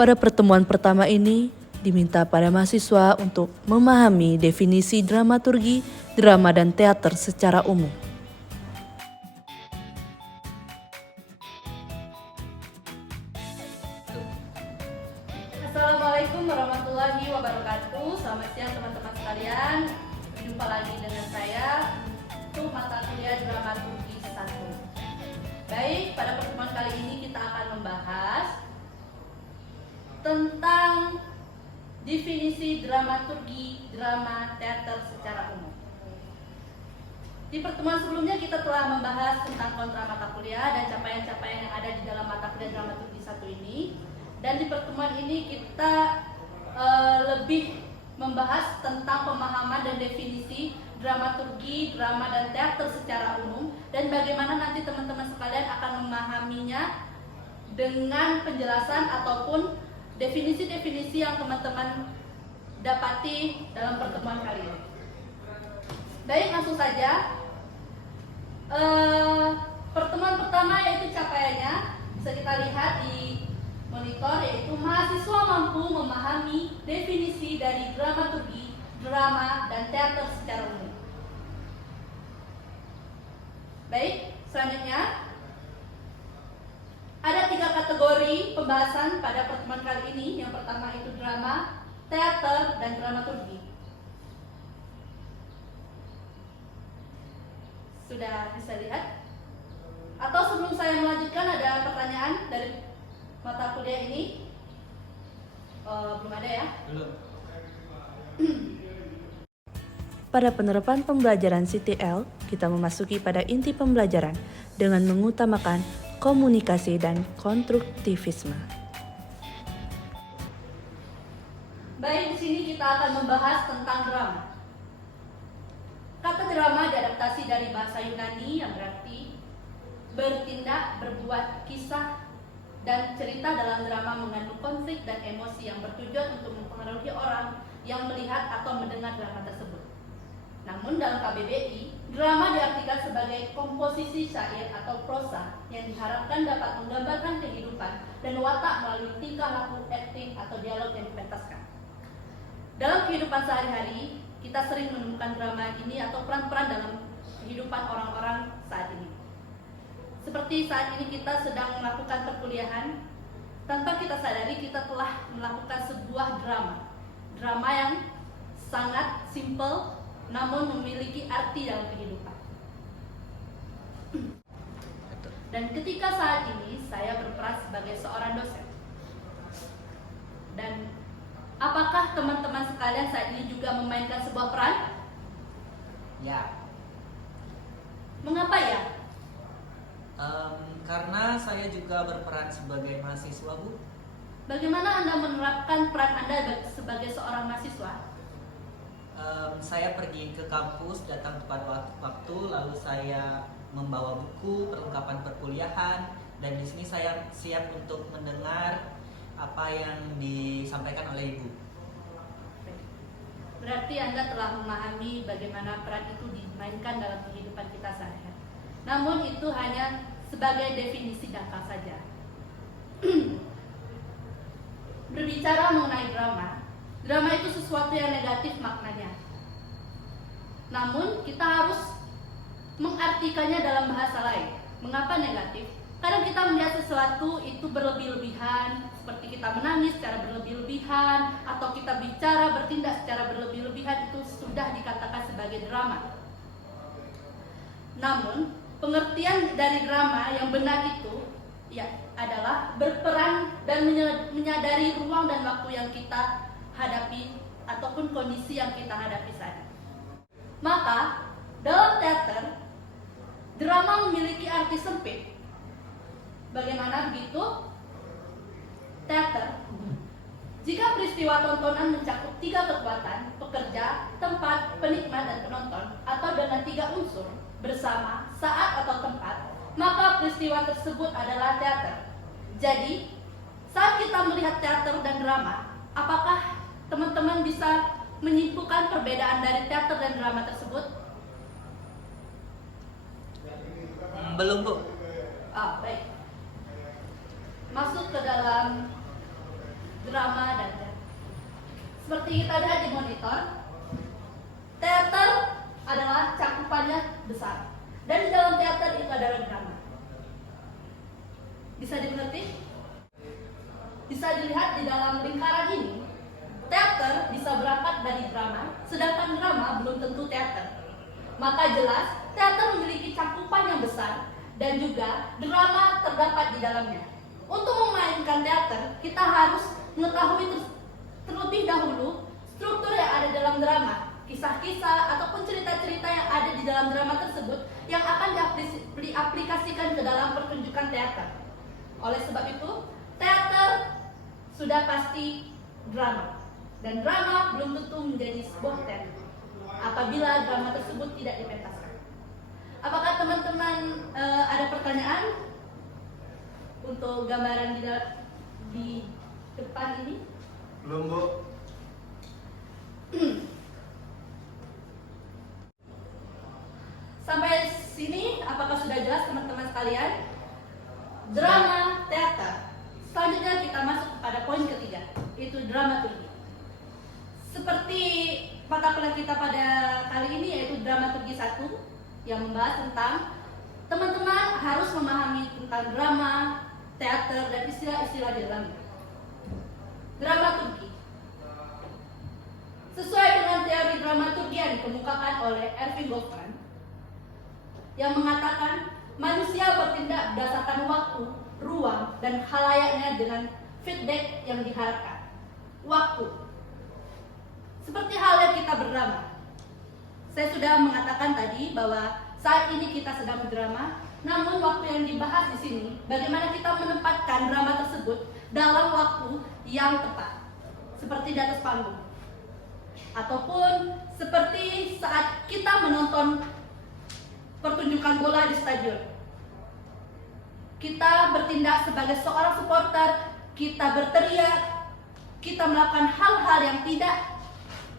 Pada pertemuan pertama ini, diminta pada mahasiswa untuk memahami definisi dramaturgi, drama, dan teater secara umum. Assalamualaikum warahmatullahi wabarakatuh. Selamat siang teman-teman sekalian. Jumpa lagi dengan saya untuk mata kuliah dramaturgi 1. Baik, pada pertemuan kali ini kita akan membahas tentang definisi dramaturgi, drama, teater secara umum. Di pertemuan sebelumnya kita telah membahas tentang kontra mata kuliah dan capaian-capaian yang ada di dalam mata kuliah dramaturgi 1 ini. Dan di pertemuan ini kita lebih membahas tentang pemahaman dan definisi dramaturgi, drama, dan teater secara umum, dan bagaimana nanti teman-teman sekalian akan memahaminya dengan penjelasan ataupun definisi-definisi yang teman-teman dapati dalam pertemuan kali ini. Baik, langsung saja. Pertemuan pertama yaitu capaiannya bisa kita lihat di monitor, yaitu mahasiswa mampu memahami definisi dari dramaturgi, drama, dan teater secara umum. Baik, selanjutnya ada 3 kategori pembahasan pada pertemuan kali ini. Yang pertama itu drama, teater, dan dramaturgi. Sudah bisa lihat? Atau sebelum saya melanjutkan ada pertanyaan dari mata kuliah ini? Belum ada ya? Belum. Pada penerapan pembelajaran CTL, kita memasuki pada inti pembelajaran dengan mengutamakan komunikasi dan konstruktivisme. Baik, di sini kita akan membahas tentang drama. Kata drama diadaptasi dari bahasa Yunani yang berarti bertindak, berbuat, kisah, dan cerita. Dalam drama mengandung konflik dan emosi yang bertujuan untuk mempengaruhi orang yang melihat atau mendengar drama tersebut. Namun dalam KBBI, drama diartikan sebagai komposisi syair atau prosa yang diharapkan dapat menggambarkan kehidupan dan watak melalui tingkah laku, akting, atau dialog yang dipentaskan. Dalam kehidupan sehari-hari, kita sering menemukan drama ini atau peran-peran dalam kehidupan orang-orang saat ini. Seperti saat ini kita sedang melakukan perkuliahan, tanpa kita sadari kita telah melakukan sebuah drama. Drama yang sangat simple, namun memiliki arti dalam kehidupan. Dan ketika saat ini saya berperan sebagai seorang dosen. Dan apakah teman-teman sekalian saat ini juga memainkan sebuah peran? Ya. Mengapa ya? Karena saya juga berperan sebagai mahasiswa, Bu. Bagaimana Anda menerapkan peran Anda sebagai seorang mahasiswa? Saya pergi ke kampus, datang tepat waktu, lalu saya membawa buku perlengkapan perkuliahan, dan di sini saya siap untuk mendengar apa yang disampaikan oleh Ibu. Berarti Anda telah memahami bagaimana peran itu dimainkan dalam kehidupan kita sehari-hari. Namun itu hanya sebagai definisi dangkal saja. Berbicara mengenai drama, drama itu sesuatu yang negatif maknanya. Namun kita harus mengartikannya dalam bahasa lain. Mengapa negatif? Kadang kita melihat sesuatu itu berlebih-lebihan, seperti kita menangis secara berlebih-lebihan, atau kita bicara, bertindak secara berlebih-lebihan, itu sudah dikatakan sebagai drama. Namun, pengertian dari drama yang benar itu ya adalah berperan dan menyadari ruang dan waktu yang kita hadapi ataupun kondisi yang kita hadapi saat ini. Maka, dalam teater, drama memiliki arti sempit. Bagaimana begitu? Teater, jika peristiwa tontonan mencakup 3 kekuatan, pekerja, tempat, penikmat, dan penonton, atau dengan 3 unsur, bersama, saat, atau tempat, maka peristiwa tersebut adalah teater. Jadi, saat kita melihat teater dan drama, apakah teman-teman bisa menyimpulkan perbedaan dari teater dan drama tersebut? Belum, Bu. Baik. Masuk ke dalam drama, dan teater. Seperti kita lihat di monitor, teater adalah cakupannya besar, dan di dalam teater itu adalah drama. Bisa dimengerti? Bisa dilihat di dalam lingkaran ini, teater bisa berangkat dari drama, sedangkan drama belum tentu teater. Maka jelas, teater memiliki cakupan yang besar dan juga drama terdapat di dalamnya. Untuk memainkan teater, kita harus mengetahui terlebih dahulu struktur yang ada dalam drama, kisah-kisah ataupun cerita-cerita yang ada di dalam drama tersebut yang akan diaplikasikan ke dalam pertunjukan teater. Oleh sebab itu, teater sudah pasti drama, dan drama belum tentu menjadi sebuah teater apabila drama tersebut tidak dipentaskan. Apakah teman-teman ada pertanyaan untuk gambaran di depan ini? Belum, Bu. Sampai sini apakah sudah jelas teman-teman sekalian? Drama teater. Selanjutnya kita masuk pada poin ketiga, yaitu dramaturgi. Seperti mata kuliah kita pada kali ini, yaitu dramaturgi 1, yang membahas tentang teman-teman harus memahami tentang drama, teater, dan istilah-istilah di dalamnya. Dramaturgi. Sesuai dengan teori dramaturgi yang dikemukakan oleh Erving Goffman, yang mengatakan manusia bertindak berdasarkan waktu, ruang, dan khalayaknya dengan feedback yang diharapkan. Waktu. Seperti halnya kita berdrama. Saya sudah mengatakan tadi bahwa saat ini kita sedang berdrama, namun waktu yang dibahas di sini, bagaimana kita menempatkan drama tersebut dalam waktu yang tepat, seperti di atas panggung, ataupun seperti saat kita menonton pertunjukan bola di stadion. Kita bertindak sebagai seorang supporter, kita berteriak, kita melakukan hal-hal yang tidak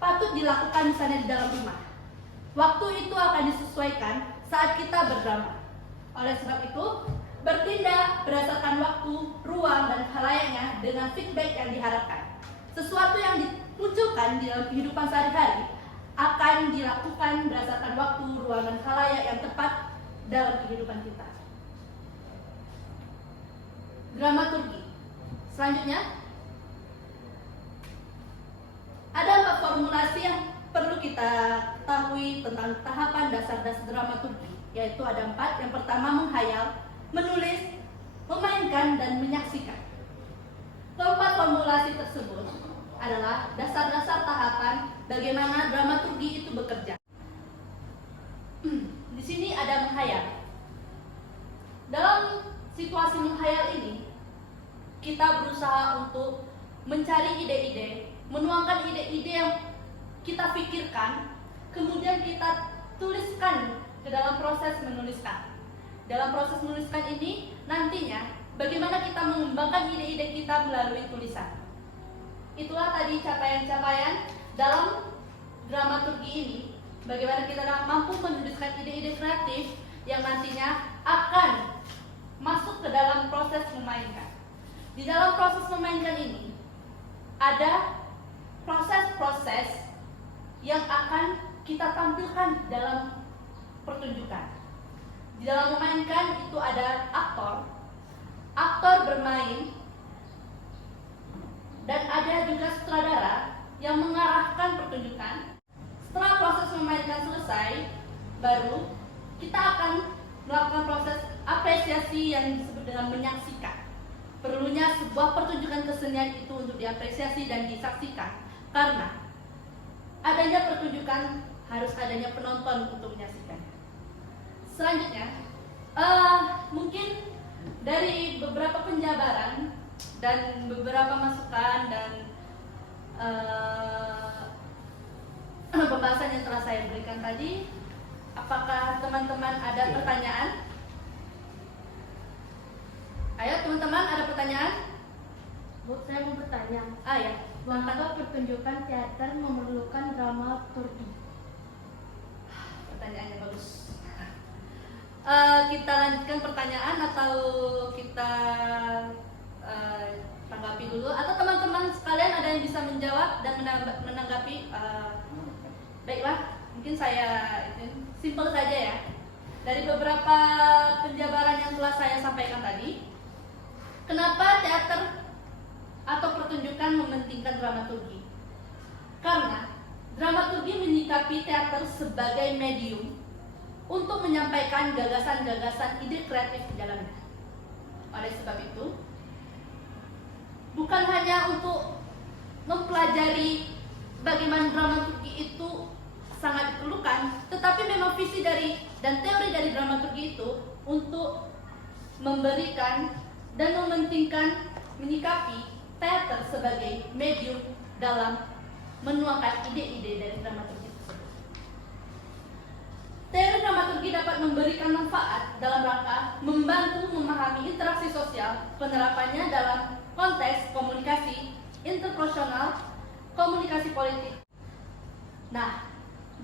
patut dilakukan misalnya di dalam rumah. Waktu itu akan disesuaikan saat kita berdrama. Oleh sebab itu, bertindak berdasarkan waktu, ruang, dan halayaknya dengan feedback yang diharapkan. Sesuatu yang dimunculkan di dalam kehidupan sehari-hari akan dilakukan berdasarkan waktu, ruang, dan halayak yang tepat dalam kehidupan kita. Dramaturgi. Selanjutnya, ada 4 formulasi yang perlu kita ketahui tentang tahapan dasar-dasar dramaturgi, yaitu ada 4. Yang pertama, menghayal, menulis, memainkan, dan menyaksikan. Keempat formulasi tersebut adalah dasar-dasar tahapan bagaimana dramaturgi itu bekerja. Di sini ada menghayal. Dalam situasi menghayal ini, kita berusaha untuk mencari ide-ide, menuangkan ide-ide yang kita pikirkan, kemudian kita tuliskan ke dalam proses menuliskan. Dalam proses menuliskan ini, nantinya bagaimana kita mengembangkan ide-ide kita melalui tulisan. Itulah tadi capaian-capaian dalam dramaturgi ini, bagaimana kita mampu menuliskan ide-ide kreatif yang nantinya akan masuk ke dalam proses memainkan. Di dalam proses memainkan ini, ada proses-proses yang akan kita tampilkan dalam pertunjukan. Di dalam memainkan itu ada aktor bermain, dan ada juga sutradara yang mengarahkan pertunjukan. Setelah proses memainkan selesai, baru kita akan melakukan proses apresiasi yang disebut dengan menyaksikan. Perlunya sebuah pertunjukan kesenian itu untuk diapresiasi dan disaksikan, karena adanya pertunjukan harus adanya penonton untuk menyaksikan. Selanjutnya, mungkin dari beberapa penjabaran dan beberapa masukan dan pembahasan yang telah saya berikan tadi, apakah teman-teman ada pertanyaan? Ayo teman-teman, ada pertanyaan? Bu, saya mau bertanya. Ya. Mengapa pertunjukan teater memerlukan dramaturgi? Pertanyaannya bagus. Kita lanjutkan pertanyaan atau kita tanggapi dulu, atau teman-teman yang bisa menjawab dan menanggapi? Baiklah, mungkin saya simpel saja ya. Dari beberapa penjabaran yang telah saya sampaikan tadi, kenapa teater atau pertunjukan mementingkan dramaturgi? Karena dramaturgi menyikapi teater sebagai medium untuk menyampaikan gagasan-gagasan ide kreatif di dalamnya. Oleh sebab itu, bukan hanya untuk mempelajari bagaimana dramaturgi itu sangat diperlukan, tetapi memang visi dan teori dari dramaturgi itu untuk memberikan dan mementingkan menyikapi teater sebagai medium dalam menuangkan ide-ide dari dramaturgi tersebut. Teori dramaturgi dapat memberikan manfaat dalam rangka membantu memahami interaksi sosial, penerapannya dalam konteks komunikasi interpersonal, komunikasi politik. Nah,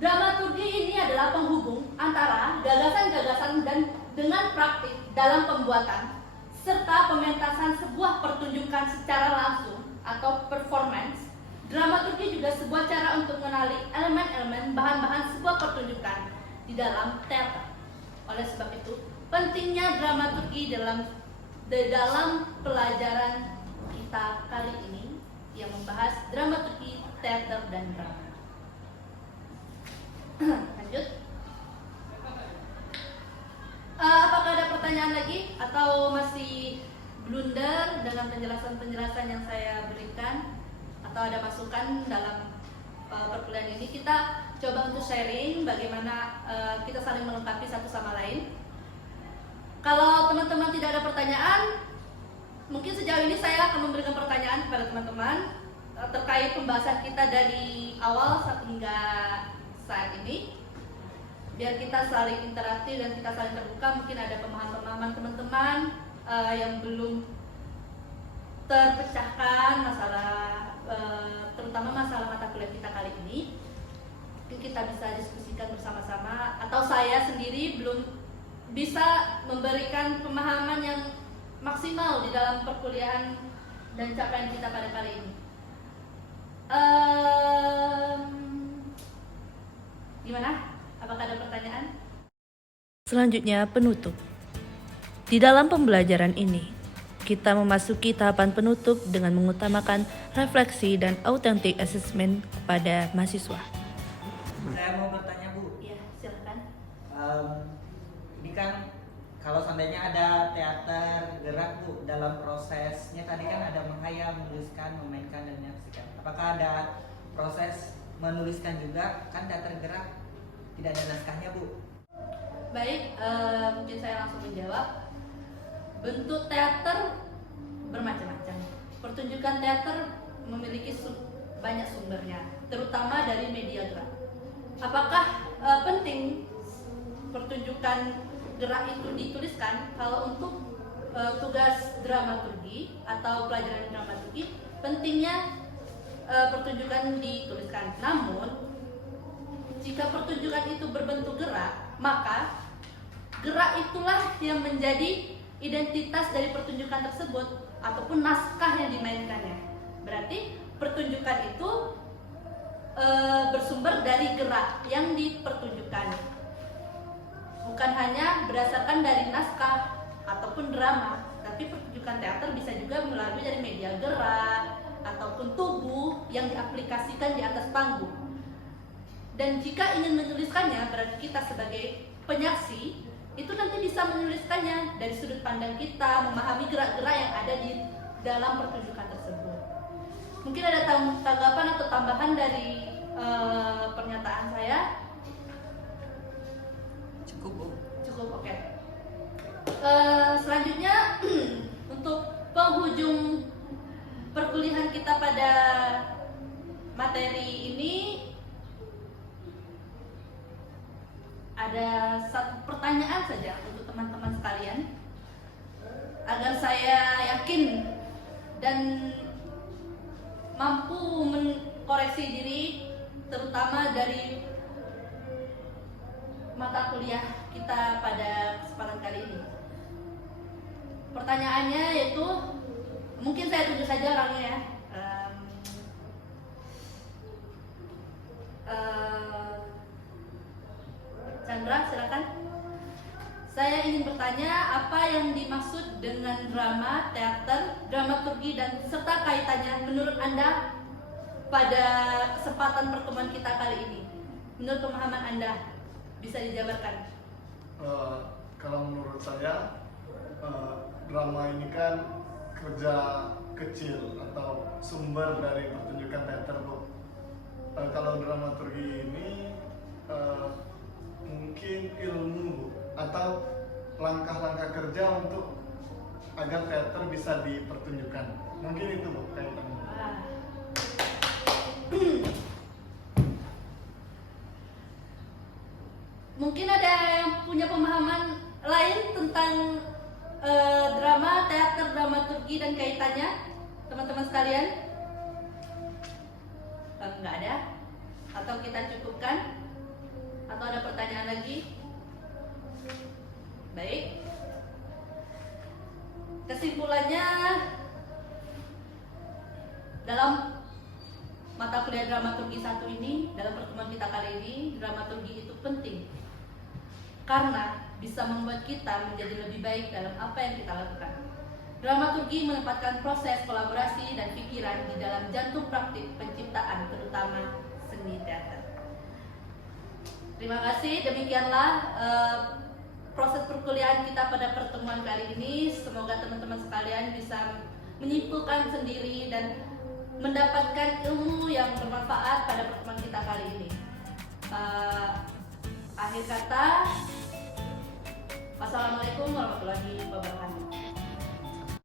dramaturgi ini adalah penghubung antara gagasan-gagasan dan dengan praktik dalam pembuatan serta pementasan sebuah pertunjukan secara langsung atau performance. Dramaturgi juga sebuah cara untuk mengenali elemen-elemen bahan-bahan sebuah pertunjukan di dalam teater. Oleh sebab itu, pentingnya dramaturgi dalam pelajaran kita kali ini yang membahas dramaturgi, teater, dan drama. Lanjut. Apakah ada pertanyaan lagi atau masih blunder dengan penjelasan-penjelasan yang saya berikan atau ada masukan dalam perkuliahan ini? Kita coba untuk sharing bagaimana kita saling melengkapi satu sama lain. Kalau teman-teman tidak ada pertanyaan, mungkin sejauh ini saya akan memberikan pertanyaan kepada teman-teman terkait pembahasan kita dari awal hingga saat ini, biar kita saling interaktif dan kita saling terbuka. Mungkin ada pemahaman-pemahaman teman-teman yang belum terpecahkan masalah, terutama masalah mata kuliah kita kali ini. Mungkin kita bisa diskusikan bersama-sama, atau saya sendiri belum bisa memberikan pemahaman yang maksimal di dalam perkuliahan dan capaian kita pada kali ini. Gimana? Apakah ada pertanyaan? Selanjutnya, penutup. Di dalam pembelajaran ini, kita memasuki tahapan penutup dengan mengutamakan refleksi dan authentic assessment kepada mahasiswa. Saya mau bertanya, Bu. Iya, silakan. Ini kan kalau seandainya ada teater gerak, Bu, dalam prosesnya tadi kan ada menghayal, menuliskan, memainkan, dan menyaksikan. Apakah ada proses menuliskan juga? Kan teater gerak tidak ada naskahnya, Bu. Baik, mungkin saya langsung menjawab. Bentuk teater bermacam-macam. Pertunjukan teater memiliki banyak sumbernya, terutama dari media gerak. Apakah penting pertunjukan gerak itu dituliskan? Kalau untuk tugas dramaturgi atau pelajaran dramaturgi, pentingnya pertunjukan dituliskan. Namun, jika pertunjukan itu berbentuk gerak, maka gerak itulah yang menjadi identitas dari pertunjukan tersebut ataupun naskah yang dimainkannya. Berarti pertunjukan itu bersumber dari gerak yang dipertunjukkan, bukan hanya berdasarkan dari naskah ataupun drama, tapi pertunjukan teater bisa juga melalui dari media gerak ataupun tubuh yang diaplikasikan di atas panggung. Dan jika ingin menuliskannya, berarti kita sebagai penyaksi itu nanti bisa menuliskannya dari sudut pandang kita, memahami gerak-gerak yang ada di dalam pertunjukan tersebut. Mungkin ada tanggapan atau tambahan dari pernyataan saya? Cukup, Bu. Cukup, oke. Selanjutnya untuk penghujung perkuliahan kita pada materi ini, ada satu pertanyaan saja untuk teman-teman sekalian agar saya yakin dan mampu mengkoreksi diri, terutama dari mata kuliah kita pada kesempatan kali ini. Pertanyaannya yaitu, mungkin saya tunjuk saja orangnya ya. ingin bertanya apa yang dimaksud dengan drama, teater, dramaturgi dan serta kaitannya menurut Anda pada kesempatan pertemuan kita kali ini. Menurut pemahaman Anda, bisa dijabarkan? Kalau menurut saya, drama ini kan kerja kecil atau sumber dari pertunjukan teater, Bu. Kalau dramaturgi ini mungkin ilmu, Bu, atau langkah-langkah kerja untuk agar teater bisa dipertunjukkan. Mungkin itu, Bu, kaitannya. Wah. Mungkin ada yang punya pemahaman lain tentang drama, teater, dramaturgi dan kaitannya, teman-teman sekalian? Enggak ada? Atau kita cukupkan? Atau ada pertanyaan lagi? Baik. Kesimpulannya, dalam mata kuliah dramaturgi 1 ini, dalam pertemuan kita kali ini, dramaturgi itu penting karena bisa membuat kita menjadi lebih baik dalam apa yang kita lakukan. Dramaturgi menempatkan proses kolaborasi dan pikiran di dalam jantung praktik penciptaan, terutama seni teater. Terima kasih, demikianlah proses perkuliahan kita pada pertemuan kali ini. Semoga teman-teman sekalian bisa menyimpulkan sendiri dan mendapatkan ilmu yang bermanfaat pada pertemuan kita kali ini. Akhir kata, wassalamualaikum warahmatullahi wabarakatuh.